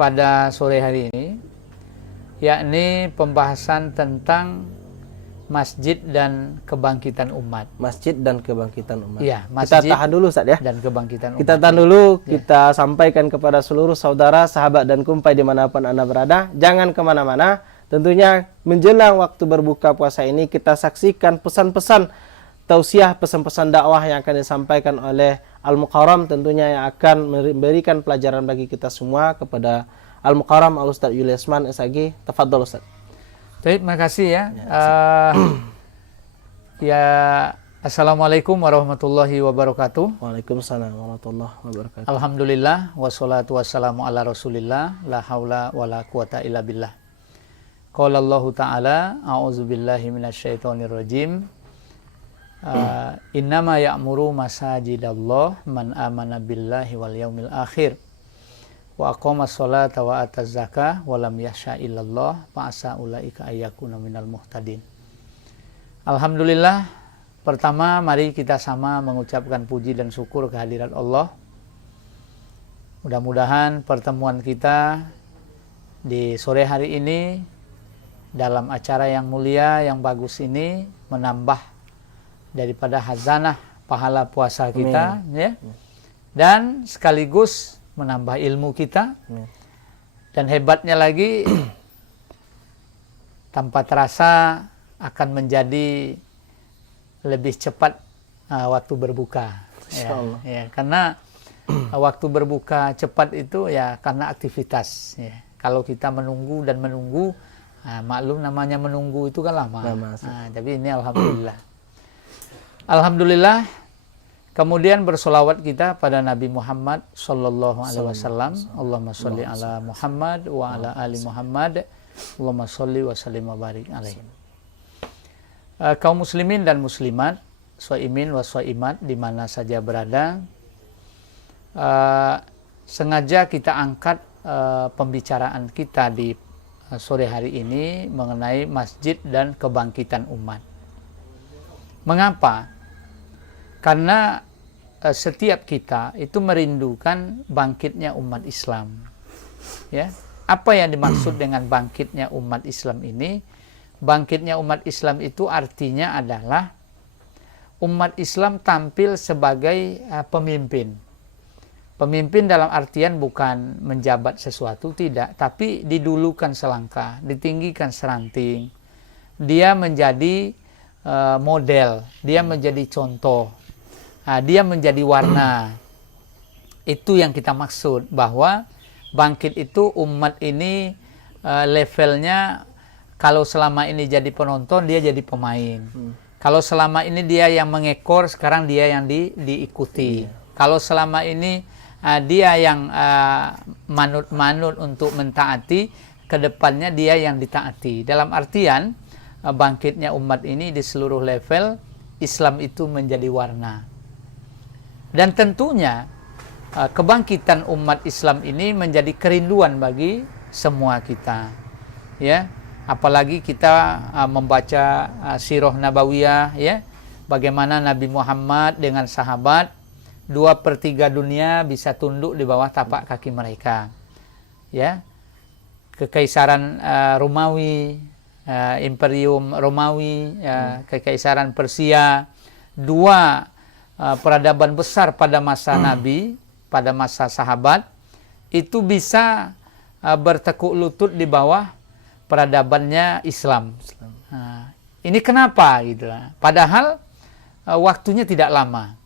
pada sore hari ini, yakni pembahasan tentang masjid dan kebangkitan umat. Masjid dan kebangkitan umat. Ya, masjid kita tahan dulu Ustaz ya. Dan kebangkitan umat. Kita tahan dulu, Ya. kita sampaikan kepada seluruh saudara, sahabat dan kumpai dimanapun Anda berada. Jangan kemana-mana. Tentunya menjelang waktu berbuka puasa ini kita saksikan pesan-pesan tausiah, pesan-pesan dakwah yang akan disampaikan oleh Al-Mukarram, tentunya yang akan memberikan pelajaran bagi kita semua kepada Al-Mukarram Al-Ustaz Yuliasman SAG. Tafadhol Ustaz. Terima kasih ya. Ya, Assalamualaikum warahmatullahi wabarakatuh. Waalaikumsalam warahmatullahi wabarakatuh. Alhamdulillah, wassalatu wassalamu ala rasulillah, la haula wa la quwata illa billah. Qala Allah Ta'ala, a'udzu billahi minasyaitonir rajim. Innama ya'muru masajidallah man amana billahi wal yaumil akhir wa aqamas sholata wa ataz zakah wa lam yakhsha illallah fa asa ulaika ayyakuna minal muhtadin. Alhamdulillah, pertama mari kita sama mengucapkan puji dan syukur kehadirat Allah. Mudah-mudahan pertemuan kita di sore hari ini dalam acara yang mulia, yang bagus ini menambah daripada hazanah pahala puasa kita, ya. Dan sekaligus menambah ilmu kita. Dan hebatnya lagi tanpa terasa akan menjadi lebih cepat waktu berbuka. Ya, karena waktu berbuka cepat itu ya karena aktivitas. Ya. Kalau kita menunggu dan menunggu, maklum namanya menunggu itu kan lama. Tapi ini alhamdulillah. Alhamdulillah. Kemudian bersolawat kita pada Nabi Muhammad sallallahu alaihi wasallam. Allahumma sholli ala Muhammad wa ala ali Muhammad. Allahumma sholli wa sallim wa barik alaihi. Kaum muslimin dan muslimat, shaimin wa shaimat di mana saja berada, sengaja kita angkat pembicaraan kita di sore hari ini mengenai masjid dan kebangkitan umat. Mengapa? Karena setiap kita itu merindukan bangkitnya umat Islam. Ya, apa yang dimaksud dengan bangkitnya umat Islam ini? Bangkitnya umat Islam itu artinya adalah umat Islam tampil sebagai pemimpin. Pemimpin dalam artian bukan menjabat sesuatu, tidak, tapi didulukan selangkah, ditinggikan seranting. Dia menjadi model, dia menjadi contoh. Dia menjadi warna. Itu yang kita maksud, bahwa bangkit itu umat ini levelnya, kalau selama ini jadi penonton, dia jadi pemain. Kalau selama ini dia yang mengekor, sekarang dia yang diikuti. Kalau selama ini dia yang manut-manut untuk mentaati, kedepannya dia yang ditaati. Dalam artian bangkitnya umat ini di seluruh level, Islam itu menjadi warna. Dan tentunya kebangkitan umat Islam ini menjadi kerinduan bagi semua kita. Ya, apalagi kita membaca sirah nabawiyah, ya, bagaimana Nabi Muhammad dengan sahabat 2/3 dunia bisa tunduk di bawah tapak kaki mereka. Ya, kekaisaran Romawi, Imperium Romawi, kekaisaran Persia, dua peradaban besar pada masa Nabi, pada masa sahabat, itu bisa bertekuk lutut di bawah peradabannya Islam. Ini kenapa gitu? Padahal waktunya tidak lama.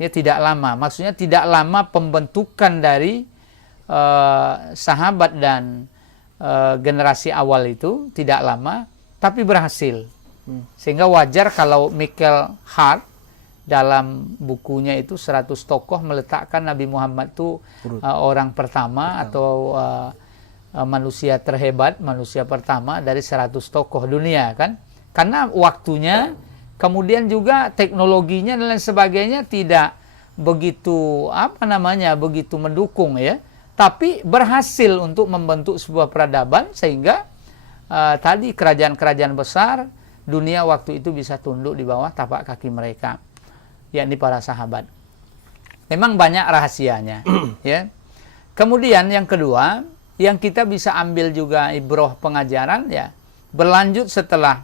Ya, tidak lama. Maksudnya tidak lama pembentukan dari sahabat dan generasi awal itu, tidak lama, tapi berhasil. Sehingga wajar kalau Michael Hart dalam bukunya itu 100 tokoh meletakkan Nabi Muhammad itu orang pertama atau manusia terhebat, manusia pertama dari 100 tokoh dunia, kan? Karena waktunya, kemudian juga teknologinya dan lain sebagainya tidak begitu begitu mendukung, ya. Tapi berhasil untuk membentuk sebuah peradaban sehingga tadi kerajaan-kerajaan besar dunia waktu itu bisa tunduk di bawah tapak kaki mereka, yakni para sahabat. Memang banyak rahasianya. Ya. Kemudian yang kedua, yang kita bisa ambil juga ibroh pengajaran ya, berlanjut setelah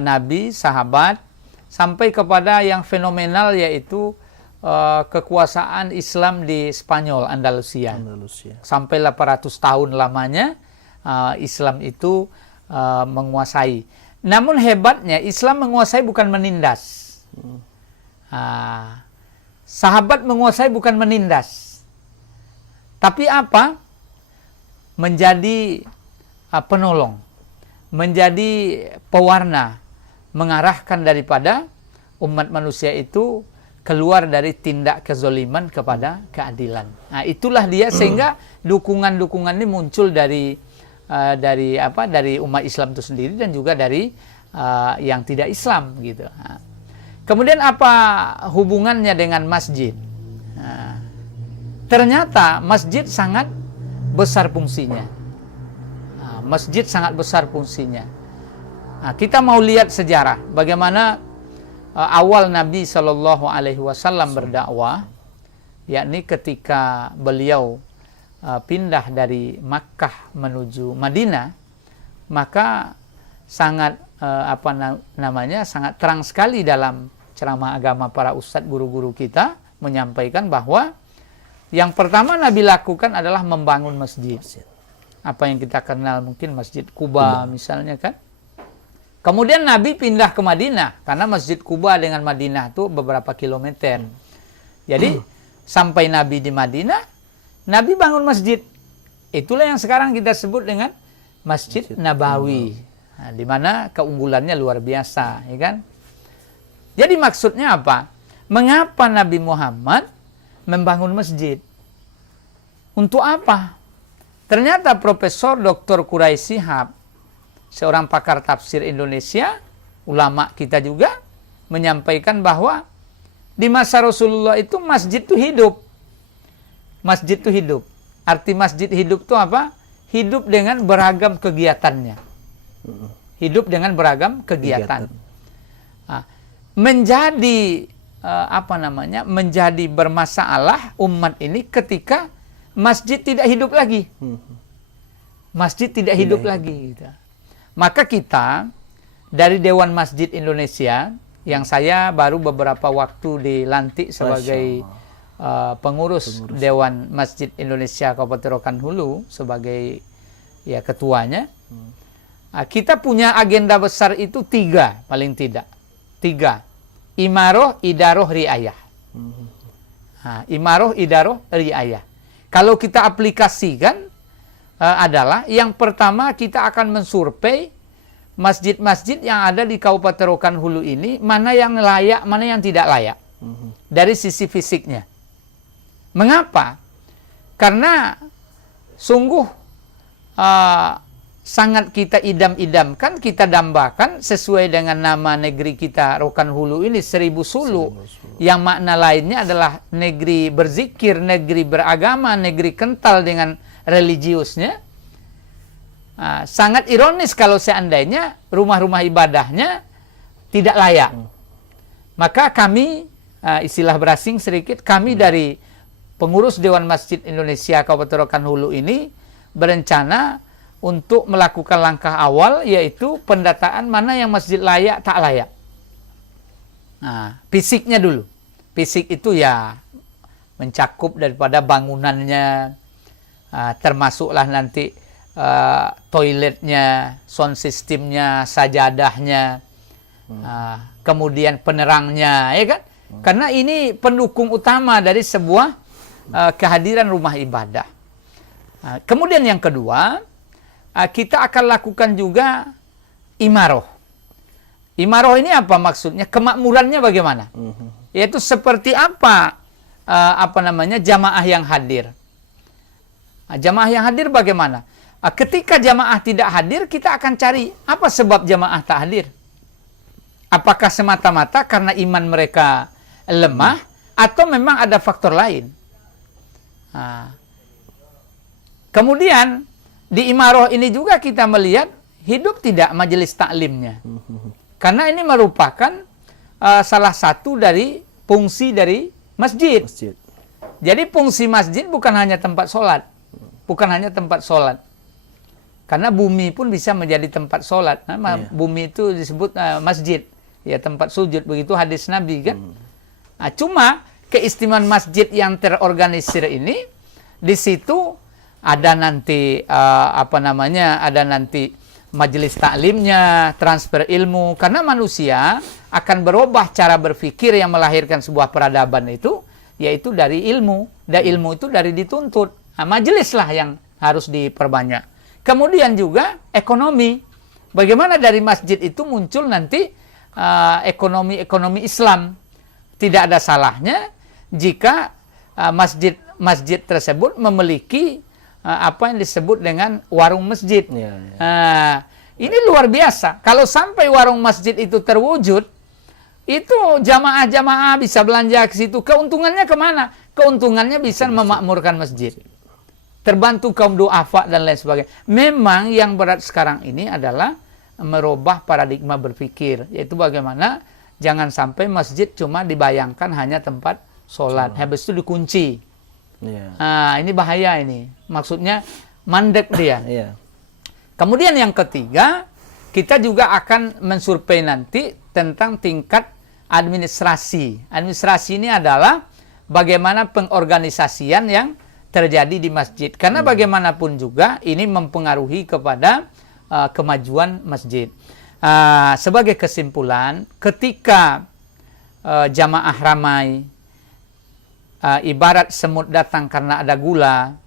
Nabi, sahabat, sampai kepada yang fenomenal yaitu kekuasaan Islam di Spanyol, Andalusia. Sampai 800 tahun lamanya Islam itu menguasai. Namun hebatnya Islam menguasai bukan menindas. Sahabat menguasai bukan menindas. Tapi apa? Menjadi penolong, menjadi pewarna, mengarahkan daripada umat manusia itu keluar dari tindak kezoliman kepada keadilan. Nah, itulah dia sehingga dukungan-dukungan ini muncul dari umat Islam itu sendiri dan juga dari yang tidak Islam gitu. Nah, kemudian apa hubungannya dengan masjid? Nah, ternyata masjid sangat besar fungsinya. Masjid sangat besar fungsinya. Nah, kita mau lihat sejarah bagaimana awal Nabi Shallallahu Alaihi Wasallam berdakwah, yakni ketika beliau pindah dari Makkah menuju Madinah, maka sangat sangat terang sekali dalam ceramah agama para ustadz guru-guru kita menyampaikan bahwa yang pertama Nabi lakukan adalah membangun masjid. Apa yang kita kenal mungkin Masjid Kuba misalnya kan. Kemudian Nabi pindah ke Madinah, karena Masjid Kuba dengan Madinah itu beberapa kilometer. Jadi sampai Nabi di Madinah, Nabi bangun masjid. Itulah yang sekarang kita sebut dengan Masjid Nabawi. Nah, di mana keunggulannya luar biasa, ya kan? Jadi maksudnya apa? Mengapa Nabi Muhammad membangun masjid? Untuk apa? Ternyata Profesor Dr. Quraisy Shihab, seorang pakar tafsir Indonesia, ulama kita juga, menyampaikan bahwa di masa Rasulullah itu masjid itu hidup. Masjid itu hidup. Arti masjid hidup itu apa? Hidup dengan beragam kegiatannya. Hidup dengan beragam kegiatan. Nah, menjadi menjadi bermasalah umat ini ketika masjid tidak hidup lagi. Masjid tidak hidup lagi. Gitu. Maka kita dari Dewan Masjid Indonesia, yang saya baru beberapa waktu dilantik sebagai pengurus Dewan Masjid Indonesia Kabupaten Rokan Hulu sebagai ketuanya, kita punya agenda besar itu 3 paling tidak. 3. Imaroh, idaroh, riayah. Imaroh, idaroh, riayah. Kalau kita aplikasikan adalah yang pertama kita akan mensurvei masjid-masjid yang ada di Kabupaten Rokan Hulu ini, mana yang layak, mana yang tidak layak. Dari sisi fisiknya. Mengapa? Karena sungguh sangat kita idam-idamkan, kita dambakan sesuai dengan nama negeri kita Rokan Hulu ini, 1000 Sulu. Yang makna lainnya adalah negeri berzikir, negeri beragama, negeri kental dengan religiusnya. Sangat ironis kalau seandainya rumah-rumah ibadahnya tidak layak. Maka kami, istilah berasing sedikit, kami dari pengurus Dewan Masjid Indonesia Kabupaten Rokan Hulu ini berencana untuk melakukan langkah awal, yaitu pendataan mana yang masjid layak, tak layak. Nah, fisiknya dulu. Fisik itu ya mencakup daripada bangunannya, termasuklah nanti toiletnya, sound systemnya, sajadahnya, kemudian penerangnya, ya kan? Karena ini pendukung utama dari sebuah kehadiran rumah ibadah. Kemudian yang kedua, kita akan lakukan juga imaroh. Imaroh ini apa maksudnya? Kemakmurannya bagaimana? Yaitu seperti apa jamaah yang hadir. Jamaah yang hadir bagaimana? Ketika jamaah tidak hadir, kita akan cari apa sebab jamaah tak hadir. Apakah semata-mata karena iman mereka lemah, atau memang ada faktor lain? Kemudian di imaroh ini juga kita melihat hidup tidak majelis taklimnya. Karena ini merupakan salah satu dari fungsi dari masjid. Jadi fungsi masjid bukan hanya tempat sholat. bukan hanya tempat sholat. Karena bumi pun bisa menjadi tempat sholat. Bumi itu disebut masjid, ya tempat sujud, begitu hadis Nabi kan. Nah, cuma keistimewaan masjid yang terorganisir ini, di situ ada nanti ada nanti majelis taklimnya, transfer ilmu. Karena manusia akan berubah cara berpikir yang melahirkan sebuah peradaban itu, yaitu dari ilmu. Dan ilmu itu dari dituntut. Nah, majelis lah yang harus diperbanyak. Kemudian juga ekonomi. Bagaimana dari masjid itu muncul nanti ekonomi Islam. Tidak ada salahnya jika masjid tersebut memiliki apa yang disebut dengan warung masjid. Ini luar biasa. Kalau sampai warung masjid itu terwujud, itu jamaah-jamaah bisa belanja ke situ. Keuntungannya kemana? Keuntungannya bisa memakmurkan masjid, terbantu kaum duafa dan lain sebagainya. Memang yang berat sekarang ini adalah merubah paradigma berpikir, yaitu bagaimana jangan sampai masjid cuma dibayangkan hanya tempat sholat, habis itu dikunci. Ini bahaya ini. Maksudnya mandek dia. Kemudian yang ketiga, kita juga akan mensurvei nanti tentang tingkat administrasi. Administrasi ini adalah bagaimana pengorganisasian yang terjadi di masjid. Karena bagaimanapun juga ini mempengaruhi kepada kemajuan masjid. Sebagai kesimpulan, ketika jamaah ramai, ibarat semut datang karena ada gula,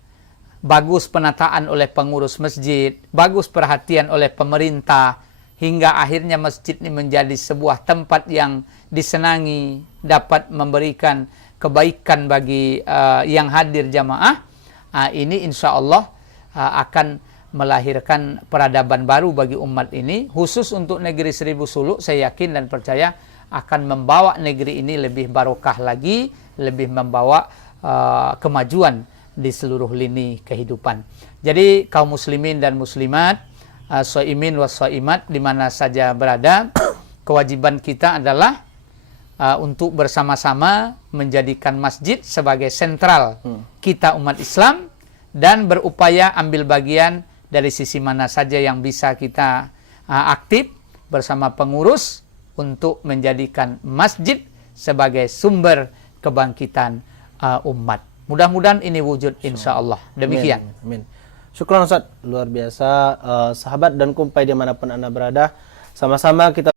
bagus penataan oleh pengurus masjid, bagus perhatian oleh pemerintah, hingga akhirnya masjid ini menjadi sebuah tempat yang disenangi, dapat memberikan kebaikan bagi yang hadir jamaah. Ini insya Allah akan melahirkan peradaban baru bagi umat ini, khusus untuk negeri Seribu Suluk. Saya yakin dan percaya akan membawa negeri ini lebih barokah lagi, lebih membawa kemajuan di seluruh lini kehidupan. Jadi kaum muslimin dan muslimat, shaimin wa shaimat di mana saja berada, kewajiban kita adalah untuk bersama-sama menjadikan masjid sebagai sentral kita umat Islam, dan berupaya ambil bagian dari sisi mana saja yang bisa kita aktif bersama pengurus untuk menjadikan masjid sebagai sumber kebangkitan umat. Mudah-mudahan ini wujud insya Allah. Demikian. Amin. Syukran Ustaz, luar biasa. Sahabat dan kumpai dimanapun Anda berada, sama-sama kita